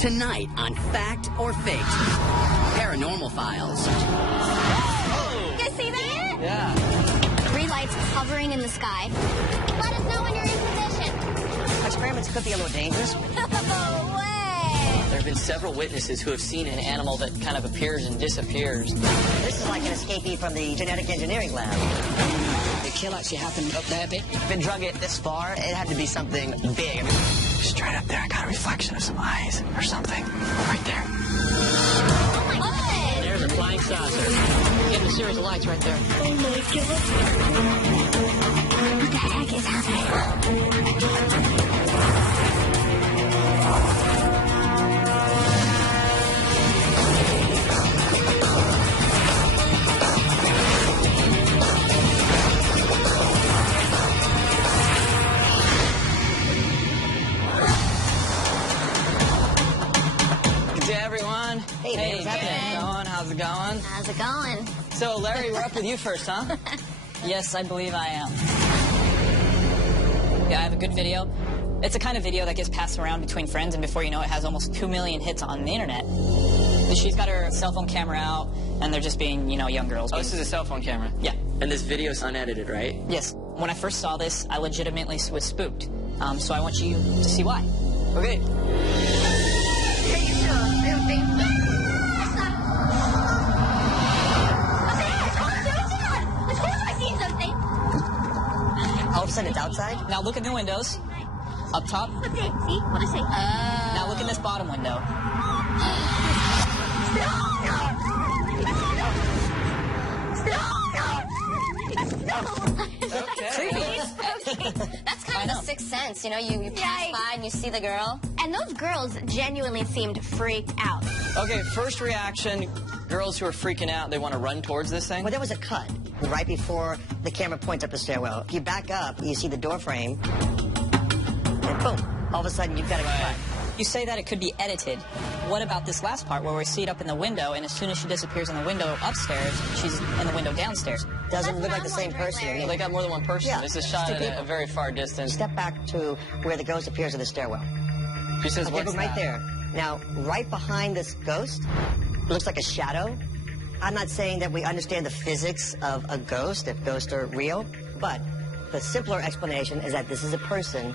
Tonight on Fact or Faked, Paranormal Files. Oh. You guys see that? Yeah. 3 lights hovering in the sky. Let us know when you're in position. Experiments could be a little dangerous. No way. There have been several witnesses who have seen an animal that kind of appears and disappears. This is like an escapee from the genetic engineering lab. The kill actually happened up there, big? If it drug it this far, it had to be something big. Straight up there, I got a reflection of some eyes or something. Right there. Oh my God. There's a flying saucer. Getting a series of lights right there. Oh my God. What the heck is happening? Hey, man, what's happening? How's it going? How's it going? So, Larry, we're up with you first, huh? Yes, I believe I am. Yeah, I have a good video. It's a kind of video that gets passed around between friends, and before you know it, has almost 2 million hits on the internet. She's got her cell phone camera out, and they're just being, young girls. Oh, this is a cell phone camera? Yeah. And this video's unedited, right? Yes. When I first saw this, I legitimately was spooked. So I want you to see why. Okay. All of a sudden, it's outside? Now look at the windows. Up top. What's it? See? What is it? Now look in this bottom window. Okay. That's kind of the sixth sense, you pass by and you see the girl. And those girls genuinely seemed freaked out. Okay, first reaction, girls who are freaking out, they want to run towards this thing? Well, there was a cut right before the camera points up the stairwell. If you back up, you see the door frame, and boom, all of a sudden you've got a cut. You say that it could be edited. What about this last part where we see it up in the window, and as soon as she disappears in the window upstairs, she's in the window downstairs? Doesn't look like the same person. Well, they got more than one person. Yeah, This is shot two at people. a very far distance. Step back to where the ghost appears in the stairwell. She says, Okay, what's boom, right that? there. Now, right behind this ghost, looks like a shadow. I'm not saying that we understand the physics of a ghost, if ghosts are real, but the simpler explanation is that this is a person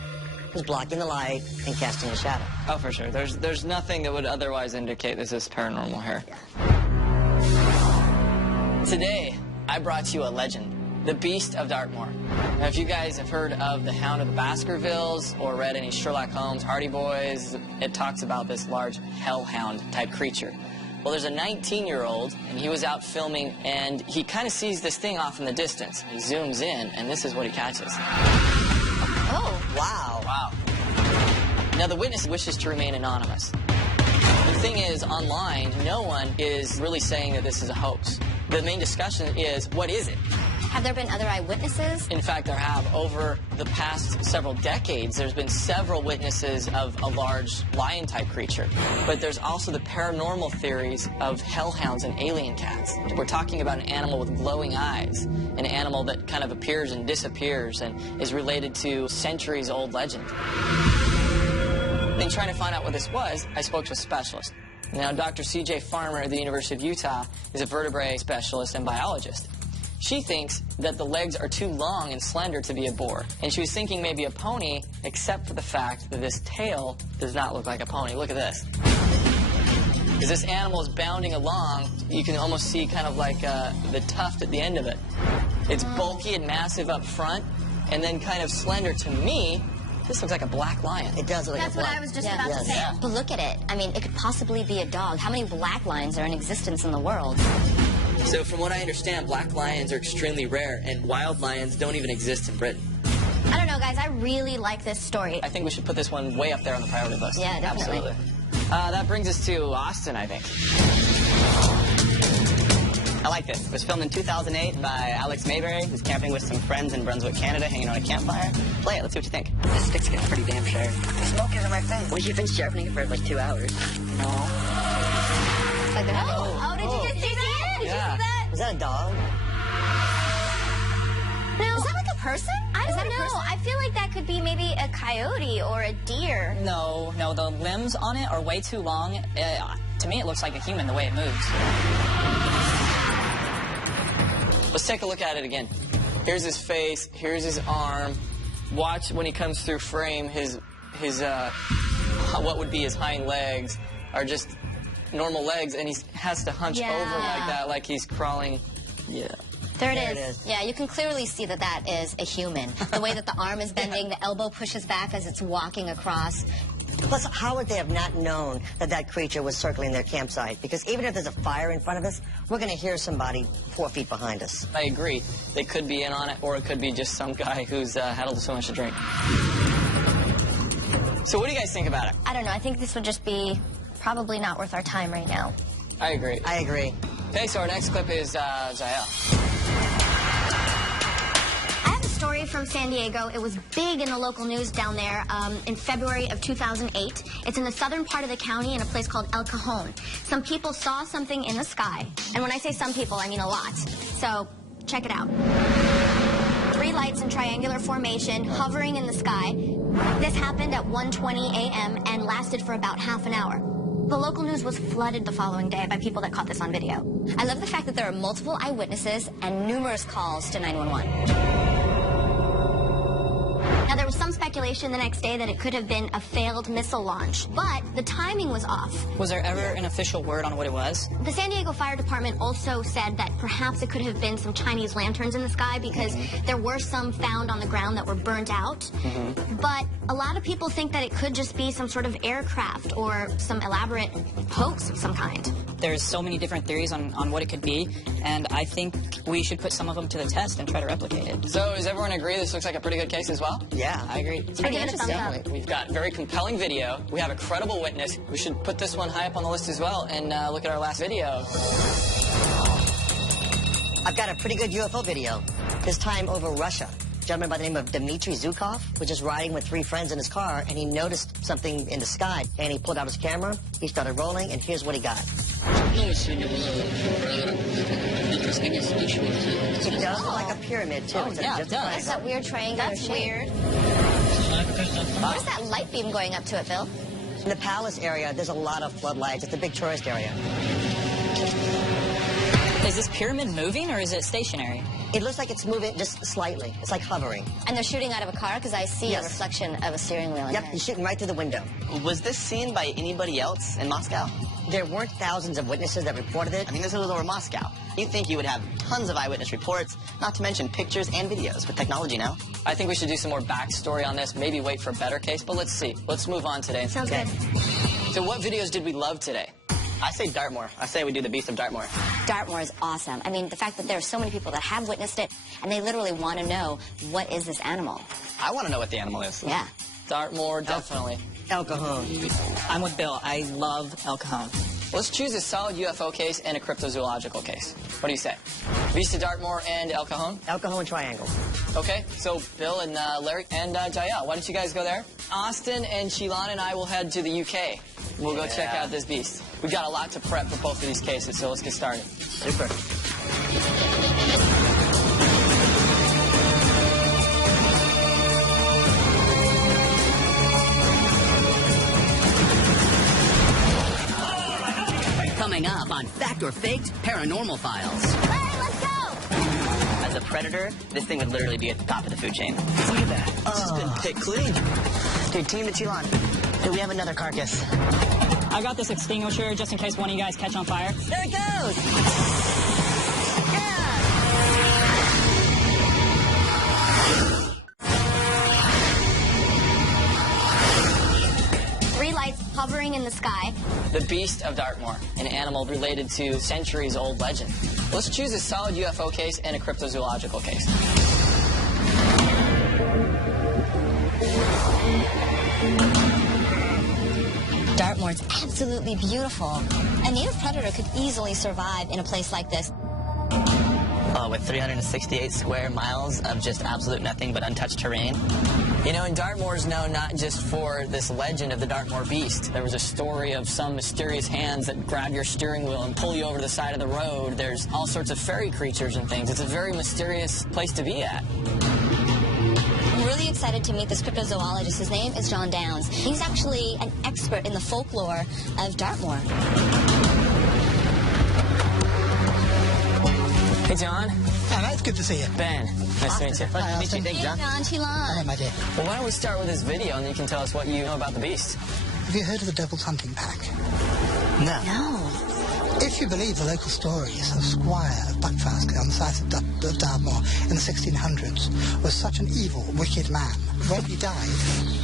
who's blocking the light and casting a shadow. Oh, for sure. There's nothing that would otherwise indicate this is paranormal here. Today, I brought you a legend, the Beast of Dartmoor. Now, if you guys have heard of the Hound of the Baskervilles or read any Sherlock Holmes, Hardy Boys, it talks about this large hellhound type creature. Well, there's a 19-year-old, and he was out filming, and he kind of sees this thing off in the distance. He zooms in, and this is what he catches. Oh. Wow. Wow. Now, the witness wishes to remain anonymous. The thing is, online, no one is really saying that this is a hoax. The main discussion is, what is it? Have there been other eyewitnesses? In fact, there have. Over the past several decades, there's been several witnesses of a large lion-type creature. But there's also the paranormal theories of hellhounds and alien cats. We're talking about an animal with glowing eyes, an animal that kind of appears and disappears and is related to centuries-old legend. In trying to find out what this was, I spoke to a specialist. Now, Dr. C.J. Farmer at the University of Utah is a vertebrae specialist and biologist. She thinks that the legs are too long and slender to be a boar, and she was thinking maybe a pony, except for the fact that this tail does not look like a pony. Look at this. As this animal is bounding along, you can almost see kind of like the tuft at the end of it. It's bulky and massive up front, and then kind of slender. To me, this looks like a black lion. It does look like That's a what black. I was just about to say. Yeah. But look at it. I mean, it could possibly be a dog. How many black lions are in existence in the world? So from what I understand, black lions are extremely rare, and wild lions don't even exist in Britain. I don't know, guys. I really like this story. I think we should put this one way up there on the priority list. Yeah, definitely. Absolutely. That brings us to Austin, I think. I like this. It was filmed in 2008 by Alex Mayberry, who's camping with some friends in Brunswick, Canada, hanging on a campfire. Play it. Let's see what you think. The stick's getting pretty damn sharp. The smoke is in my face. Well, you've been sharpening it for like 2 hours. No. Like oh, did you guys see that? Did you see that? Is that a dog? No. Is that like a person? I don't don't know. I feel like that could be maybe a coyote or a deer. No, the limbs on it are way too long. To me, it looks like a human the way it moves. Let's take a look at it again. Here's his face, here's his arm. Watch when he comes through frame, his what would be his hind legs are just normal legs, and he has to hunch over like that, like he's crawling. Yeah. There it is. Yeah, you can clearly see that that is a human. The way that the arm is bending, the elbow pushes back as it's walking across. Plus, how would they have not known that that creature was circling their campsite? Because even if there's a fire in front of us, we're going to hear somebody 4 feet behind us. I agree. They could be in on it, or it could be just some guy who's had so much to drink. So what do you guys think about it? I don't know. I think this would just be probably not worth our time right now. I agree. I agree. Okay, so our next clip is Jael. I have a story from San Diego. It was big in the local news down there in February of 2008. It's in the southern part of the county in a place called El Cajon. Some people saw something in the sky. And when I say some people, I mean a lot. So check it out. 3 lights in triangular formation hovering in the sky. This happened at 1:20 a.m. and lasted for about half an hour. The local news was flooded the following day by people that caught this on video. I love the fact that there are multiple eyewitnesses and numerous calls to 911. Now, there was some speculation the next day that it could have been a failed missile launch, but the timing was off. Was there ever an official word on what it was? The San Diego Fire Department also said that perhaps it could have been some Chinese lanterns in the sky because there were some found on the ground that were burnt out. But a lot of people think that it could just be some sort of aircraft or some elaborate hoax of some kind. There's so many different theories on what it could be, and I think we should put some of them to the test and try to replicate it. So does everyone agree this looks like a pretty good case as well? Yeah, I agree. It's pretty interesting. We've got very compelling video. We have a credible witness. We should put this one high up on the list as well and look at our last video. I've got a pretty good UFO video, this time over Russia. A gentleman by the name of Dmitry Zhukov was just riding with 3 friends in his car, and he noticed something in the sky, and he pulled out his camera, he started rolling, and here's what he got. It does look like a pyramid, too. Yeah, it does. It's that weird triangular shape. Weird. What is that light beam going up to it, Bill? In the palace area, there's a lot of floodlights. It's a big tourist area. Is this pyramid moving or is it stationary? It looks like it's moving just slightly. It's like hovering. And they're shooting out of a car because I see a reflection of a steering wheel. Yep, he's shooting right through the window. Was this seen by anybody else in Moscow? There weren't thousands of witnesses that reported it. I mean, this was over Moscow. You'd think you would have tons of eyewitness reports, not to mention pictures and videos with technology now. I think we should do some more backstory on this, maybe wait for a better case, but let's see. Let's move on today. Sounds good. So what videos did we love today? I say Dartmoor. I say we do the Beast of Dartmoor. Dartmoor is awesome. I mean, the fact that there are so many people that have witnessed it, and they literally want to know, what is this animal? I want to know what the animal is. Yeah. Dartmoor, definitely. El Cajon. I'm with Bill. I love El Cajon. Let's choose a solid UFO case and a cryptozoological case. What do you say? Beast of Dartmoor and El Cajon? El Cajon Triangle. Okay, so Bill and Larry and Jael, why don't you guys go there? Austin and Sheelan and I will head to the UK. We'll go check out this beast. We've got a lot to prep for both of these cases, so let's get started. Super. Coming up on Fact or Faked Paranormal Files. Hey, let's go! As a predator, this thing would literally be at the top of the food chain. Look at that. This has been picked clean. Dude, team to Chilon. Dude, we have another carcass. I got this extinguisher just in case one of you guys catch on fire. There it goes! Yeah! 3 lights hovering in the sky. The Beast of Dartmoor, an animal related to centuries-old legend. Let's choose a solid UFO case and a cryptozoological case. Dartmoor's absolutely beautiful. A native predator could easily survive in a place like this. With 368 square miles of just absolute nothing but untouched terrain. You know, and Dartmoor is known not just for this legend of the Dartmoor Beast. There was a story of some mysterious hands that grab your steering wheel and pull you over the side of the road. There's all sorts of fairy creatures and things. It's a very mysterious place to be at. really excited to meet this cryptozoologist. His name is John Downs. He's actually an expert in the folklore of Dartmoor. Hey, John. Hello, it's good to see you. Ben. Nice to meet you. Hi, Nice to meet you. Hey, John. Hello, my dear. Well, why don't we start with this video, and then you can tell us what you know about the beast. Have you heard of the Devil's Hunting Pack? No. No. If you believe the local stories, a squire of Buckfast on the site of Dartmoor in the 1600s was such an evil, wicked man. When he died,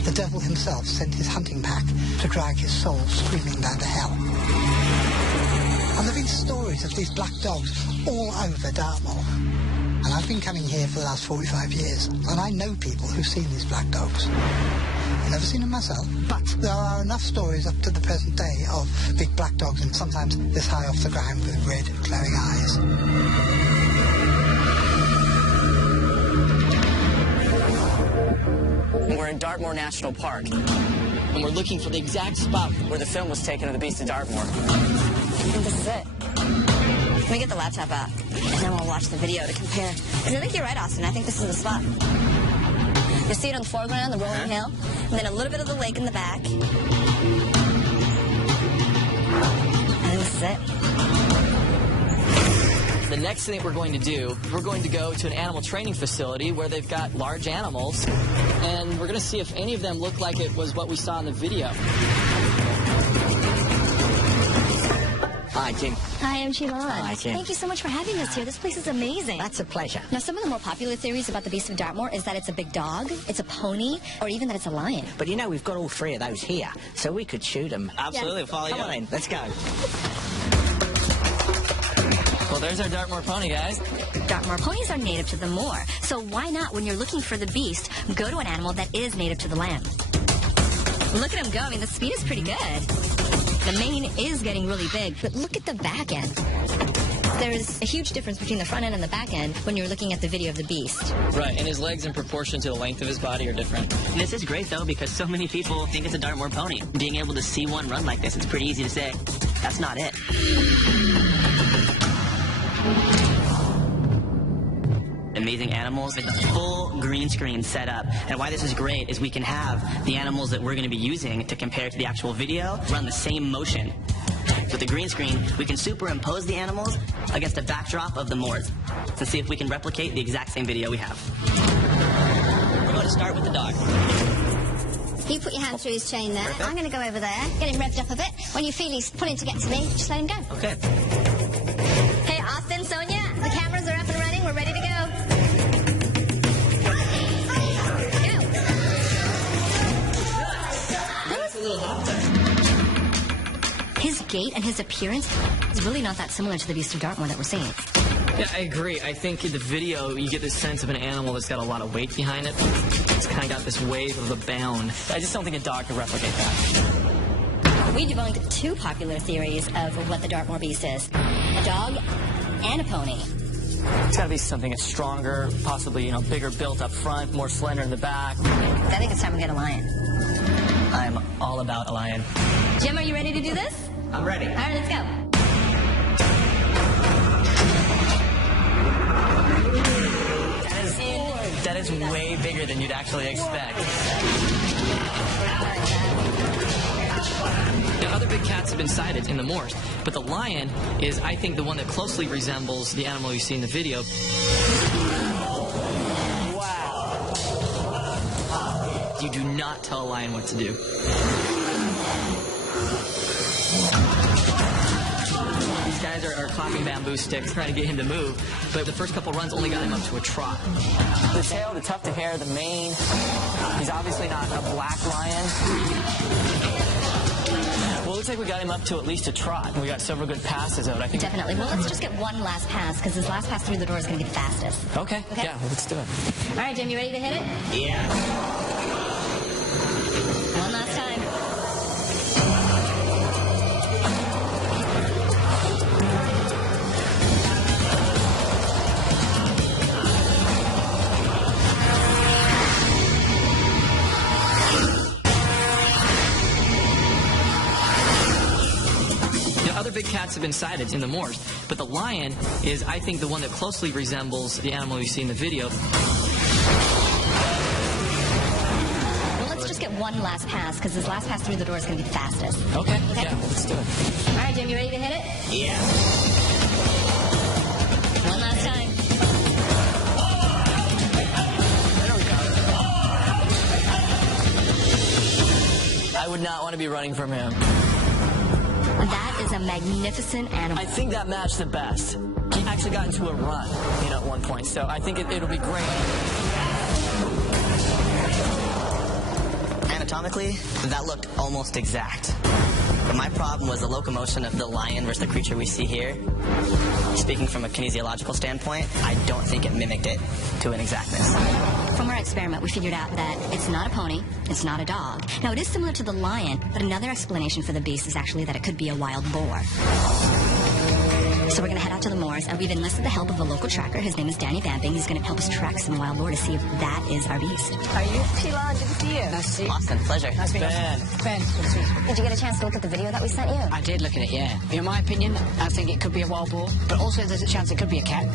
the devil himself sent his hunting pack to drag his soul screaming down to hell. And there have been stories of these black dogs all over Dartmoor. And I've been coming here for the last 45 years, and I know people who've seen these black dogs. I've never seen them myself, but there are enough stories up to the present day of big black dogs, and sometimes this high off the ground with red, glaring eyes. We're in Dartmoor National Park, and we're looking for the exact spot where the film was taken of the Beast of Dartmoor. I think this is it. Let me get the laptop out, and then we'll watch the video to compare. Because I think you're right, Austin. I think this is the spot. You see it on the foreground, the rolling hill, and then a little bit of the lake in the back. I think this is it. The next thing that we're going to do, we're going to go to an animal training facility where they've got large animals, and we're going to see if any of them look like it was what we saw in the video. Hi, Jim. Hi, I'm Chilan. Hi, Jim. Thank you so much for having us here. This place is amazing. That's a pleasure. Now, some of the more popular theories about the Beast of Dartmoor is that it's a big dog, it's a pony, or even that it's a lion. But you know, we've got all three of those here, so we could shoot them. Absolutely, follow you. Come on in, let's go. Well, there's our Dartmoor pony, guys. Dartmoor ponies are native to the moor, so why not, when you're looking for the beast, go to an animal that is native to the land? Look at him go. I mean, the speed is pretty good. The mane is getting really big, but look at the back end. There's a huge difference between the front end and the back end when you're looking at the video of the beast. Right, and his legs in proportion to the length of his body are different. This is great, though, because so many people think it's a Dartmoor pony. Being able to see one run like this, it's pretty easy to say, that's not it. Amazing animals with a full green screen set up. And why this is great is we can have the animals that we're going to be using to compare to the actual video run the same motion. With the green screen, we can superimpose the animals against a backdrop of the moors to see if we can replicate the exact same video we have. We're going to start with the dog. You put your hand through his chain there. Perfect. I'm going to go over there, get him revved up a bit. When you feel he's pulling to get to me, just let him go. Okay. Hey, Austin, Sonia, the cameras are up and running. We're ready to go. That's a little hot there. His gait and his appearance is really not that similar to the Beast of Dartmoor that we're seeing. Yeah, I agree. I think in the video, you get this sense of an animal that's got a lot of weight behind it. It's kind of got this wave of a bound. I just don't think a dog could replicate that. We debunked two popular theories of what the Dartmoor Beast is. A dog and a pony. It's got to be something that's stronger, possibly, bigger built up front, more slender in the back. I think it's time we get a lion. I'm all about a lion. Jim, are you ready to do this? I'm ready. All right, let's go. That is way bigger than you'd actually expect. Now, other big cats have been sighted in the moors, but the lion is, I think, the one that closely resembles the animal you see in the video. Wow. You do not tell a lion what to do. These guys are clapping bamboo sticks trying to get him to move, but the first couple runs only got him up to a trot. The tail, the tuft of hair, the mane. He's obviously not a black lion. Well, it looks like we got him up to at least a trot. We got several good passes out. I think. Definitely. Well, let's just get one last pass, because this last pass through the door is going to be the fastest. Okay. Yeah, let's do it. All right, Jim, you ready to hit it? Yeah. One last time. Other big cats have been sighted in the moors, but the lion is, I think, the one that closely resembles the animal you see in the video. one last pass, because this last pass through the door is going to be the fastest. Okay. Yeah, let's do it. All right, Jim, you ready to hit it? Yeah. One last time. I would not want to be running from him. That is a magnificent animal. I think that matched the best. He actually got into a run, at one point, so I think it'll be great. Anatomically, that looked almost exact. But my problem was the locomotion of the lion versus the creature we see here. Speaking from a kinesiological standpoint, I don't think it mimicked it to an exactness. From our experiment, we figured out that it's not a pony, it's not a dog. Now, it is similar to the lion, but another explanation for the beast is actually that it could be a wild boar. So we're going to head out to the moors, and we've enlisted the help of a local tracker. His name is Danny Vamping. He's going to help us track some wild boar to see if that is our beast. Are you? Sheila, good to see you. Nice to see you. Austin, pleasure. Nice to meet you. Ben, good to see you. Did you get a chance to look at the video that we sent you? I did look at it, yeah. In my opinion, I think it could be a wild boar, but also there's a chance it could be a cat.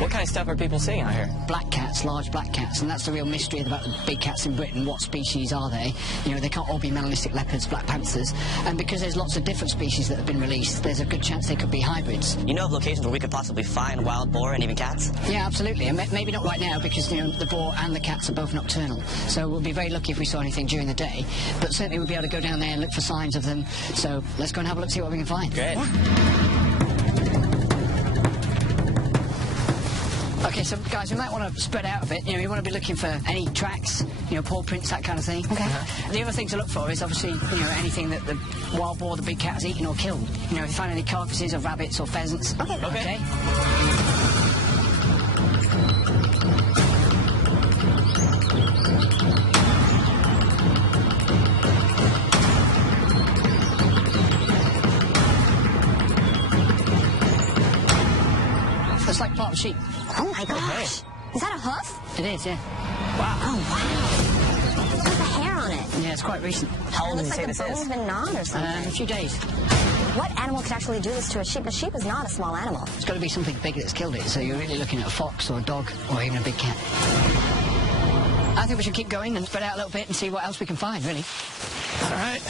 What kind of stuff are people seeing out here? Black cats, large black cats, and that's the real mystery about the big cats in Britain. What species are they? They can't all be melanistic leopards, black panthers, and because there's lots of different species that have been released, there's a good chance they could be hybrids. You know of locations where we could possibly find wild boar and even cats? Yeah, absolutely, and maybe not right now because the boar and the cats are both nocturnal, so we'll be very lucky if we saw anything during the day, but certainly we'll be able to go down there and look for signs of them, so let's go and have a look, see what we can find. Great. Yeah. Okay, so guys, we might want to spread out a bit. You want to be looking for any tracks, paw prints, that kind of thing. Okay. The other thing to look for is obviously, anything that the wild boar, the big cat, has eaten or killed. If you find any carcasses of rabbits or pheasants. Okay. It's like part of sheep. Oh my gosh. Is that a hoof? It is, yeah. Wow. Oh, wow. There's a hair on it. Yeah, it's quite recent. How old It did looks you say like the this bone's is? been gnawed or something. A few days. What animal could actually do this to a sheep? A sheep is not a small animal. It's got to be something big that's killed it, so you're really looking at a fox or a dog or even a big cat. I think we should keep going and spread out a little bit and see what else we can find, really. All right.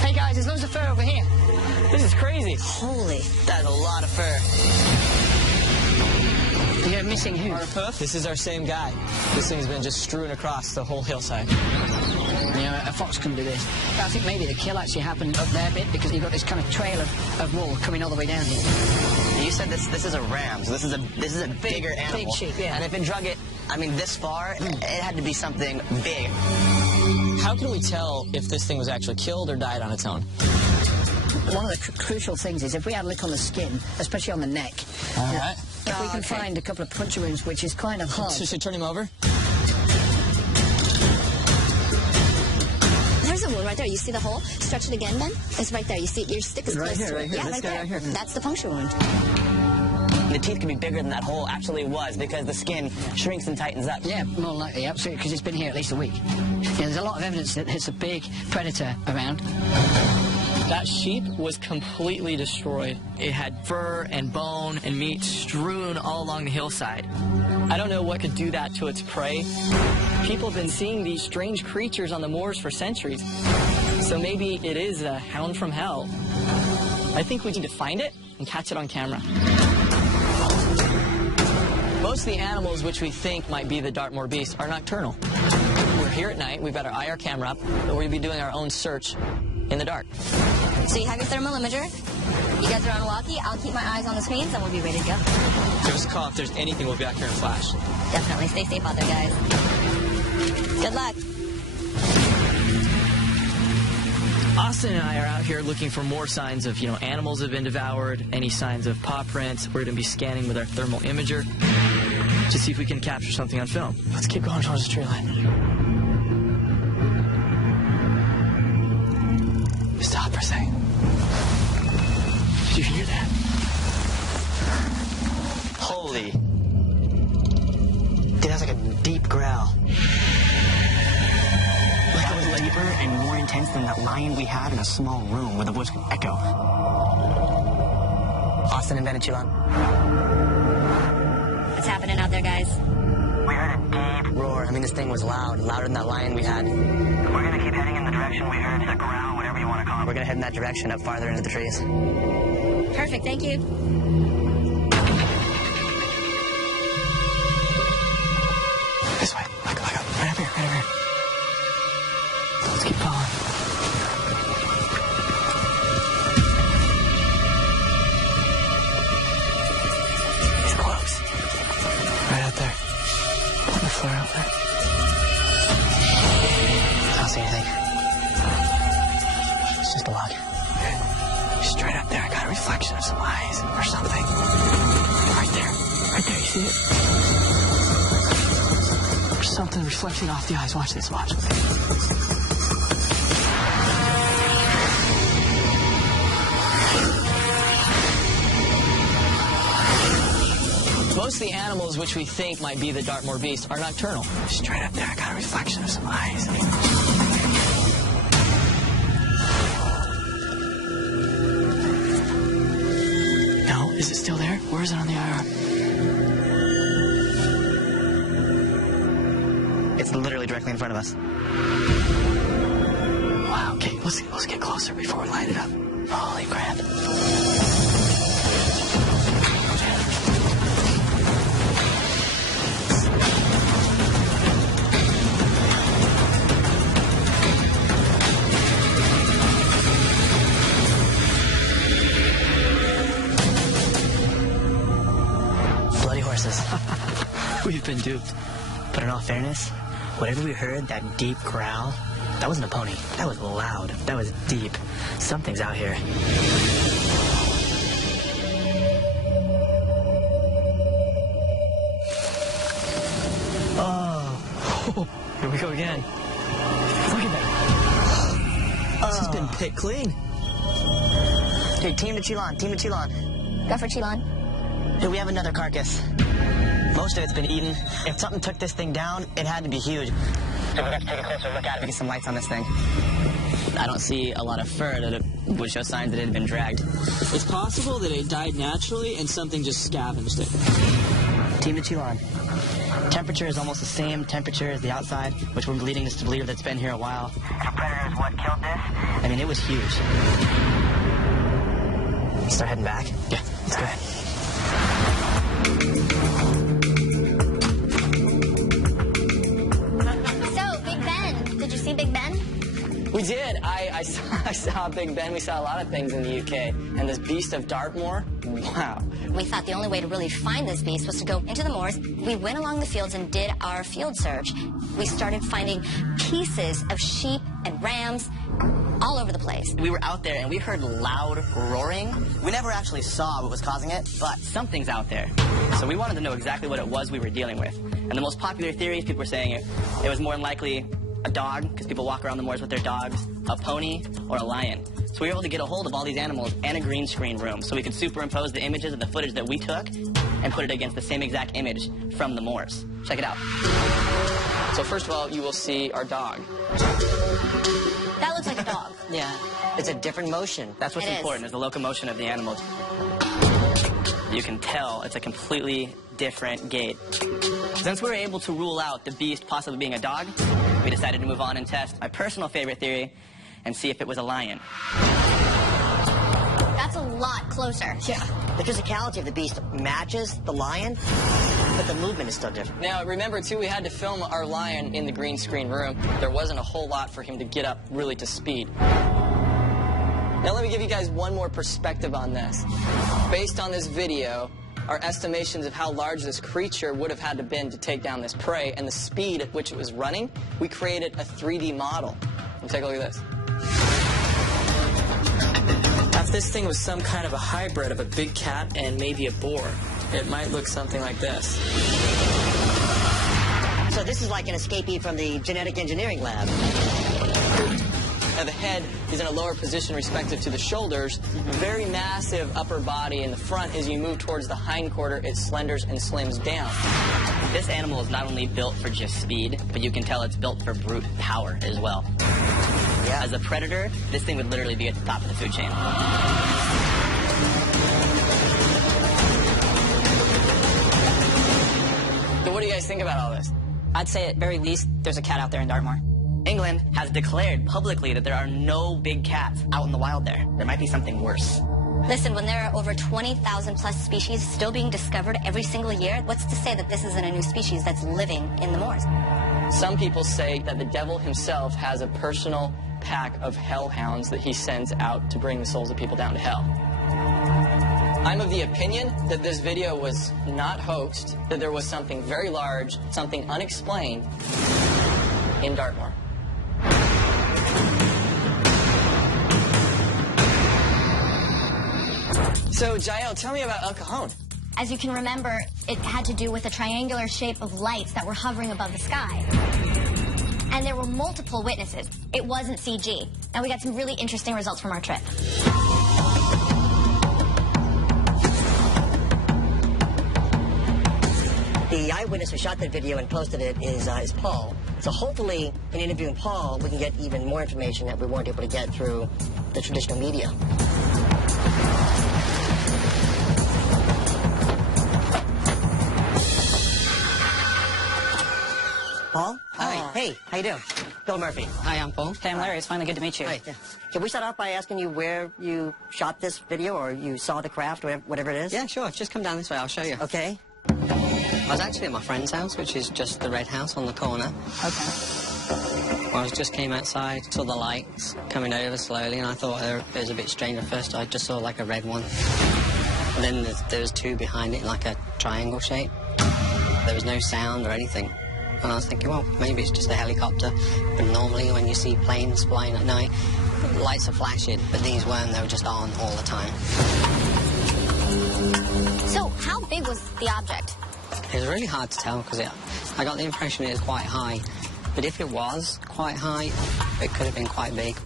Hey, guys, there's loads of fur over here. This is crazy. Holy. That's a lot of fur. You're missing who? This is our same guy. This thing's been just strewn across the whole hillside. A fox couldn't do this. I think maybe the kill actually happened up there a bit because you've got this kind of trail of wool coming all the way down here. You said this is a ram, so this is a bigger animal. Big sheep, yeah. And if it drug it, this far, it had to be something big. How can we tell if this thing was actually killed or died on its own? One of the crucial things is if we had a look on the skin, especially on the neck, All right. if we can find a couple of puncture wounds, which is kind of hard. So should I turn him over? There's a wound right there. You see the hole? Stretch it again, Ben. It's right there. You see your stick is Right close here, to right it. here. Yeah, This right guy there. right here. That's the puncture wound. The teeth could be bigger than that hole actually was because the skin shrinks and tightens up. Yeah, more likely, absolutely, because it's been here at least a week. There's a lot of evidence that it's a big predator around. That sheep was completely destroyed. It had fur and bone and meat strewn all along the hillside. I don't know what could do that to its prey. People have been seeing these strange creatures on the moors for centuries. So maybe it is a hound from hell. I think we need to find it and catch it on camera. Most of the animals which we think might be the Dartmoor beast are nocturnal. We're here at night, we've got our IR camera up, and we'll be doing our own search in the dark. So you have your thermal imager. You guys are on walkie. I'll keep my eyes on the screens, and we'll be ready to go. Give us a call if there's anything, we'll be back here in a flash. Definitely. Stay safe out there, guys. Good luck. Austin and I are out here looking for more signs of, animals have been devoured, any signs of paw prints. We're going to be scanning with our thermal imager to see if we can capture something on film. Let's keep going towards the tree line. Stop for a second. Did you hear that? Holy. Dude, that's like a deep growl. That was deeper and more intense than that lion we had in a small room where the voice could echo. Austin and Venezuela. What's happening out there, guys? We heard a roar. I mean, this thing was loud, louder than that lion we had. We're gonna keep heading in the direction we heard, the growl, whatever you want to call it. We're gonna head in that direction, up farther into the trees. Perfect, thank you. This way. Look up. Right over here, right over here. Let's keep following. He's close. Right out there. On the floor out there. I don't see anything. It's just a log. Straight up there, I got a reflection of some eyes or something. Right there. Right there, you see it? There's something reflecting off the eyes. Watch this, watch. Most of the animals which we think might be the Dartmoor beast are nocturnal. Straight up there, I got a reflection of some eyes. No, is it still there? Where is it on the IR? It's literally directly in front of us. Wow, okay, let's get closer before we light it up. Holy crap. Bloody horses. We've been duped. But in all fairness, whatever we heard, that deep growl, that wasn't a pony. That was loud. That was deep. Something's out here. Oh. Here we go again. Look at that. This has been picked clean. Okay, team to Chilon. Team to Chilon. Go for Chilon. Here we have another carcass. Most of it's been eaten. If something took this thing down, it had to be huge. So we got to take a closer look at it. Get some lights on this thing. I don't see a lot of fur that would show signs that it had been dragged. It's possible that it died naturally and something just scavenged it. Team to Chilon. Temperature is almost the same temperature as the outside, which we're leading us to believe that it's been here a while. The predator is what killed this? I mean, it was huge. Start heading back? Yeah, let's go ahead. Did you see Big Ben? We did. I saw Big Ben. We saw a lot of things in the UK. And this beast of Dartmoor, wow. We thought the only way to really find this beast was to go into the moors. We went along the fields and did our field search. We started finding pieces of sheep and rams all over the place. We were out there and we heard loud roaring. We never actually saw what was causing it, but something's out there. So we wanted to know exactly what it was we were dealing with. And the most popular theories, people were saying it was more than likely a dog, because people walk around the moors with their dogs, a pony, or a lion. So we were able to get a hold of all these animals and a green screen room, so we could superimpose the images of the footage that we took and put it against the same exact image from the moors. Check it out. So first of all, you will see our dog. That looks like a dog. Yeah. It's a different motion. That's what's It is. important, is the locomotion of the animals. You can tell it's a completely different gait. Since we were able to rule out the beast possibly being a dog, we decided to move on and test my personal favorite theory and see if it was a lion. That's a lot closer. Yeah. The physicality of the beast matches the lion, but the movement is still different. Now, remember, too, we had to film our lion in the green screen room. There wasn't a whole lot for him to get up really to speed. Now, let me give you guys one more perspective on this. Based on this video, our estimations of how large this creature would have had to been to take down this prey and the speed at which it was running, we created a 3D model. Let's take a look at this. If this thing was some kind of a hybrid of a big cat and maybe a boar, it might look something like this. So this is like an escapee from the genetic engineering lab. Now the head is in a lower position respective to the shoulders. Very massive upper body in the front. As you move towards the hindquarter, it slenders and slims down. This animal is not only built for just speed, but you can tell it's built for brute power as well. Yeah. As a predator, this thing would literally be at the top of the food chain. So what do you guys think about all this? I'd say at very least there's a cat out there in Dartmoor. England has declared publicly that there are no big cats out in the wild there. There might be something worse. Listen, when there are over 20,000 plus species still being discovered every single year, what's to say that this isn't a new species that's living in the moors? Some people say that the devil himself has a personal pack of hellhounds that he sends out to bring the souls of people down to hell. I'm of the opinion that this video was not hoaxed, that there was something very large, something unexplained in Dartmoor. So, Jael, tell me about El Cajon. As you can remember, it had to do with a triangular shape of lights that were hovering above the sky. And there were multiple witnesses. It wasn't CG. And we got some really interesting results from our trip. The eyewitness who shot that video and posted it is Paul. So hopefully, in interviewing Paul, we can get even more information that we weren't able to get through the traditional media. Paul? Hi. Hey, how you doing? Bill Murphy. Hi, I'm Paul. Hey, I'm Larry. It's finally good to meet you. Hi. Yeah. Can we start off by asking you where you shot this video or you saw the craft, or whatever it is? Yeah, sure. Just come down this way. I'll show you. Okay. I was actually at my friend's house, which is just the red house on the corner. Okay. I just came outside, saw the lights coming over slowly, and I thought it was a bit strange at first. I just saw like a red one. And then there was two behind it, like a triangle shape. There was no sound or anything. And I was thinking, well, maybe it's just a helicopter. But normally when you see planes flying at night, lights are flashing, but these weren't. They were just on all the time. So, how big was the object? It was really hard to tell because I got the impression it was quite high. But if it was quite high, it could have been quite big.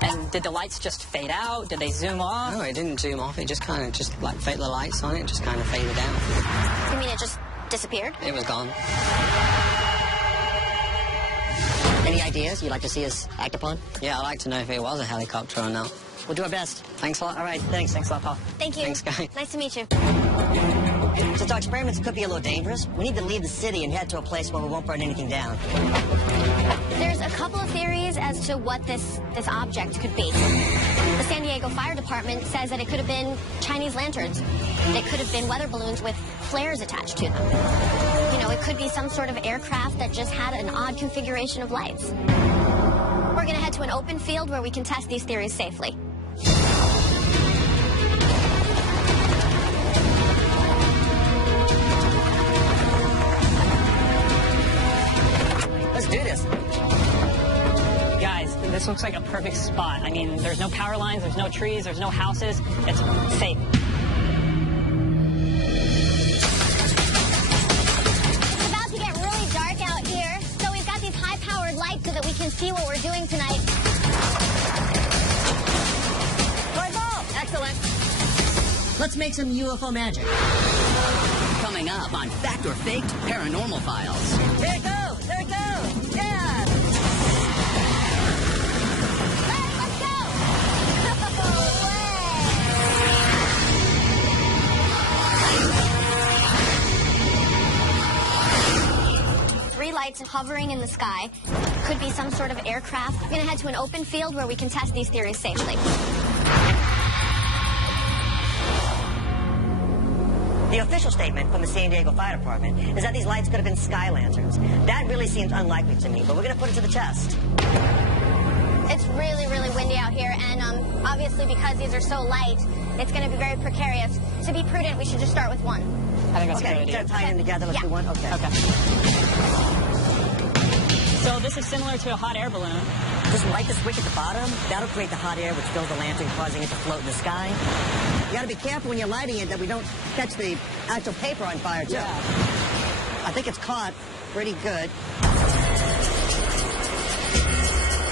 And did the lights just fade out? Did they zoom off? No, it didn't zoom off. It just kind of like faded the lights on it, just kind of faded out. You mean it just disappeared? It was gone. Any ideas you'd like to see us act upon? Yeah, I'd like to know if it was a helicopter or not. We'll do our best. Thanks a lot. All right, thanks. Thanks a lot, Paul. Thank you. Thanks, guys. Nice to meet you. Since our experiments could be a little dangerous, we need to leave the city and head to a place where we won't burn anything down. There's a couple of theories as to what this object could be. The San Diego Fire Department says that it could have been Chinese lanterns. It could have been weather balloons with flares attached to them. You know, it could be some sort of aircraft that just had an odd configuration of lights. We're going to head to an open field where we can test these theories safely. Let's do this. Guys, this looks like a perfect spot. I mean, there's no power lines, there's no trees, there's no houses. It's safe. It's about to get really dark out here, so we've got these high-powered lights so that we can see what we're doing tonight. Good ball. Excellent. Let's make some UFO magic. Coming up on Fact or Faked Paranormal Files. There it goes. There it goes. Yeah. Let's go! Three lights hovering in the sky. Could be some sort of aircraft. We're going to head to an open field where we can test these theories safely. The official statement from the San Diego Fire Department is that these lights could have been sky lanterns. That really seems unlikely to me, but we're going to put it to the test. It's really, really windy out here, and obviously because these are so light, it's going to be very precarious. To be prudent, we should just start with one. I think that's a good Okay, idea. tie them together. Let's do one. Okay. So this is similar to a hot air balloon. Just light the switch at the bottom. That'll create the hot air, which fills the lantern, causing it to float in the sky. You got to be careful when you're lighting it that we don't catch the actual paper on fire, too. Yeah. I think it's caught pretty good.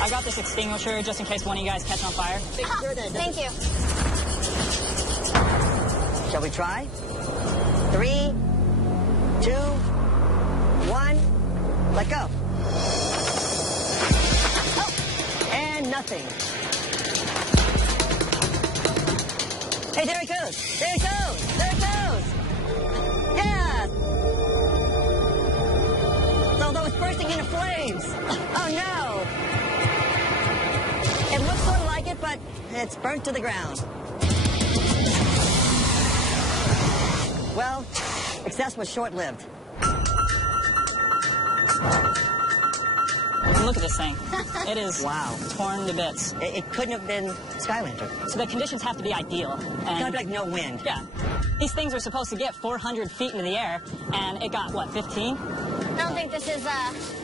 I got this extinguisher just in case one of you guys catch on fire. Thank you. Shall we try? 3, 2, 1, let go. Oh, and nothing. Hey, there it goes. There it goes. There it goes. Yeah. So It's bursting into flames. Oh, no. It looks sort of like it, but it's burnt to the ground. Well, success was short-lived. Look at this thing. It is torn to bits. It couldn't have been Sky Lantern. So the conditions have to be ideal. It's got to be like no wind. Yeah. These things are supposed to get 400 feet into the air, and it got, what, 15? I don't think this is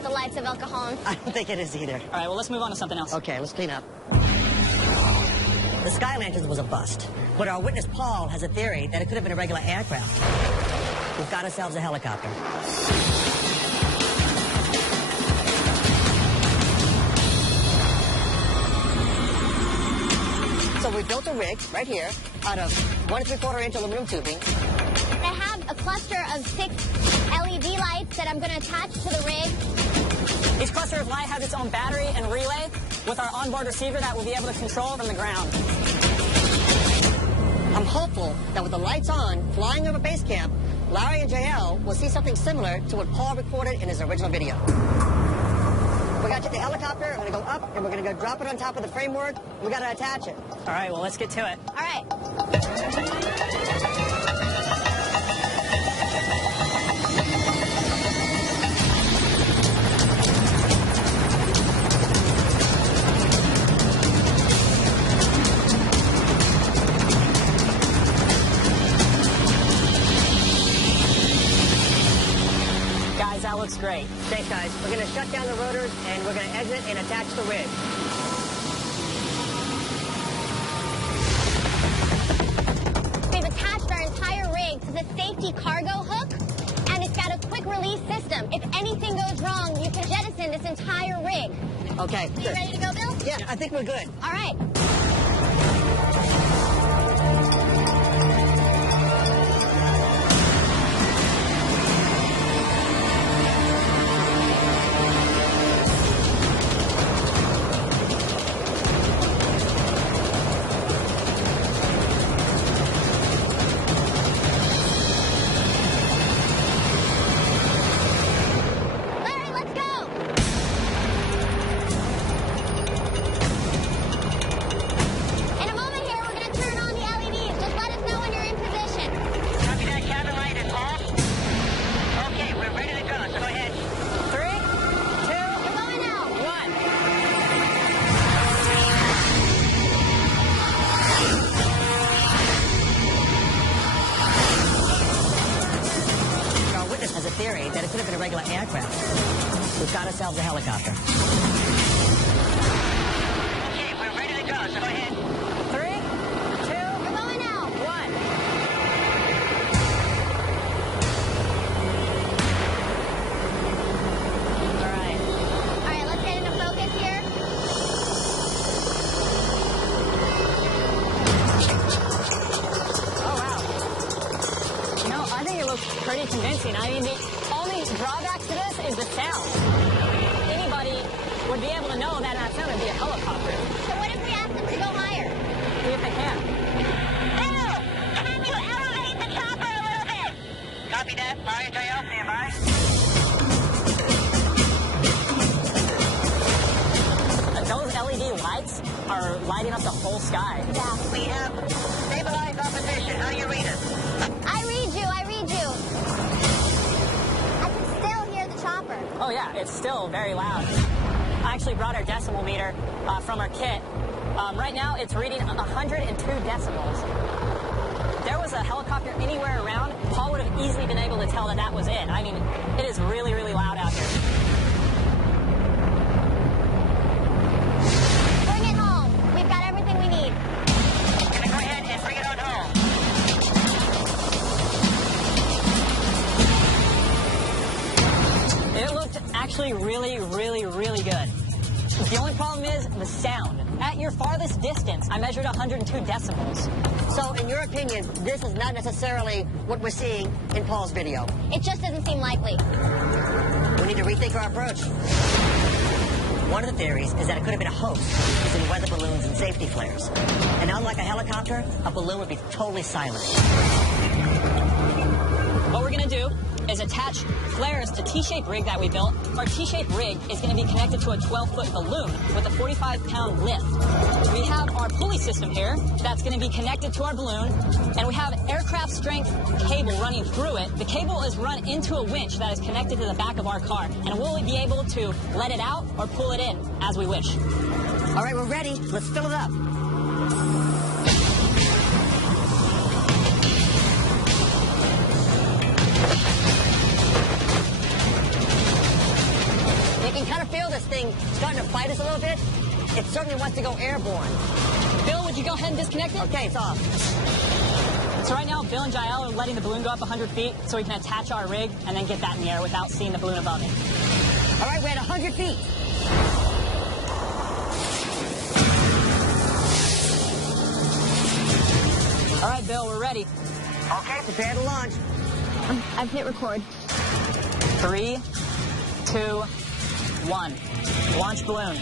the lights of El Cajon. I don't think it is either. All right, well, let's move on to something else. Okay, let's clean up. The Sky Lantern was a bust, but our witness Paul has a theory that it could have been a regular aircraft. We've got ourselves a helicopter. So we built a rig right here out of 1 3/4-inch aluminum tubing. I have a cluster of 6 LED lights that I'm going to attach to the rig. Each cluster of light has its own battery and relay with our onboard receiver that we'll be able to control from the ground. I'm hopeful that with the lights on, flying over base camp, Larry and JL will see something similar to what Paul recorded in his original video. We're going to take the helicopter, we're going to go up, and we're going to go drop it on top of the framework. We got to attach it. All right, well, let's get to it. All right. Guys, that looks great. Thanks, guys. We're going to shut down the rotors, and we're going to exit and attach the rig. We've attached our entire rig to the safety cargo hook, and it's got a quick release system. If anything goes wrong, you can jettison this entire rig. Okay, You good. ready to go, Bill? Yeah, I think we're good. All right. Larry, let's go. In a moment here, we're going to turn on the LEDs. Just let us know when you're in position. Copy that, cabin light is off. Okay, we're ready to go, so go ahead. 3, 2, We're going out. 1. Our witness has a theory that it could have been a regular aircraft. We've got ourselves a helicopter. Okay, we're ready to go, so go ahead. 3, 2, We're going out. 1. All right. All right, let's get into focus here. Oh, wow. You know, I think it looks pretty convincing. I mean, the only drawback to this is the sound. Anybody would be able to know that sound would be a helicopter. So what if we ask them to go higher? See if they can. Bill, can you elevate the chopper a little bit? Copy that. Larry and JL, stand by. Those LED lights are lighting up the whole sky. Yeah. We have stabilized our position. How do you read us? I read you. I read you. I can still hear the chopper. Oh, yeah, it's still very loud. I actually brought our decimal meter from our kit. Right now, it's reading 102 decibels. If there was a helicopter anywhere around, Paul would have easily been able to tell that that was it. I mean, it is really, really loud out here. Bring it home. We've got everything we need. Gonna go ahead and bring it on home. It looked actually really, really, really good. The only problem is the sound. At your farthest distance, I measured 102 decibels. So, in your opinion, this is not necessarily what we're seeing in Paul's video. It just doesn't seem likely. We need to rethink our approach. One of the theories is that it could have been a hoax using weather balloons and safety flares. And unlike a helicopter, a balloon would be totally silent. What we're going to do is attach flares to T-shaped rig that we built. Our T-shaped rig is going to be connected to a 12-foot balloon with a 45-pound lift. We have our pulley system here that's going to be connected to our balloon, and we have aircraft strength cable running through it. The cable is run into a winch that is connected to the back of our car, and we'll be able to let it out or pull it in as we wish. All right, we're ready. Let's fill it up. You can kind of feel this thing starting to fight us a little bit. It certainly wants to go airborne. Bill, would you go ahead and disconnect it? Okay, it's off. So right now, Bill and Jael are letting the balloon go up 100 feet so we can attach our rig and then get that in the air without seeing the balloon above it. All right, we're at 100 feet. All right, Bill, we're ready. Okay, prepare to launch. I've hit record. 3, 2, 1. Launch balloon.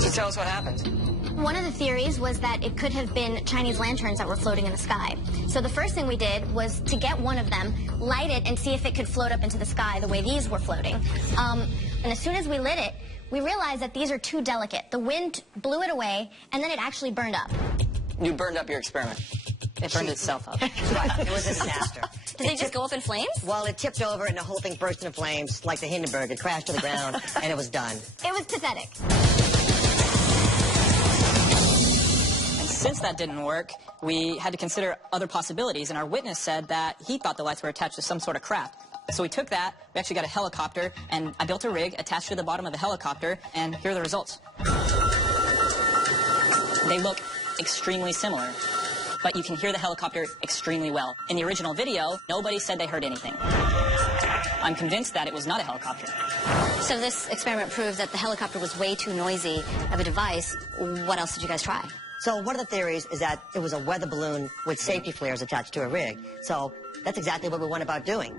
So tell us what happened. One of the theories was that it could have been Chinese lanterns that were floating in the sky. So the first thing we did was to get one of them, light it, and see if it could float up into the sky the way these were floating. And as soon as we lit it, we realized that these are too delicate. The wind blew it away, and then it actually burned up. You burned up your experiment. It burned itself up. Right, it was a disaster. Did they just go up in flames? Well, it tipped over and the whole thing burst into flames like the Hindenburg. It crashed to the ground and it was done. It was pathetic. And since that didn't work, we had to consider other possibilities, and our witness said that he thought the lights were attached to some sort of craft. So we took that, we actually got a helicopter, and I built a rig attached to the bottom of the helicopter, and here are the results. They look extremely similar, but you can hear the helicopter extremely well. In the original video, nobody said they heard anything. I'm convinced that it was not a helicopter. So this experiment proved that the helicopter was way too noisy of a device. What else did you guys try? So one of the theories is that it was a weather balloon with safety flares attached to a rig. So that's exactly what we went about doing.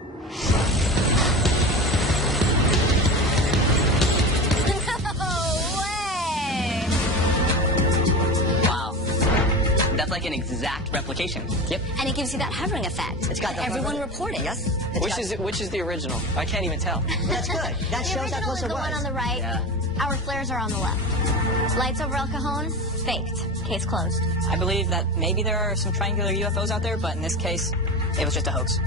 That's like an exact replication. Yep. And it gives you that hovering effect. It's got the Everyone hovering. reported. Yes. Which is the original? I can't even tell. That's good. That The shows how original close is it the was. one on the right. Yeah. Our flares are on the left. Lights over El Cajon, faked. Case closed. I believe that maybe there are some triangular UFOs out there, but in this case, it was just a hoax.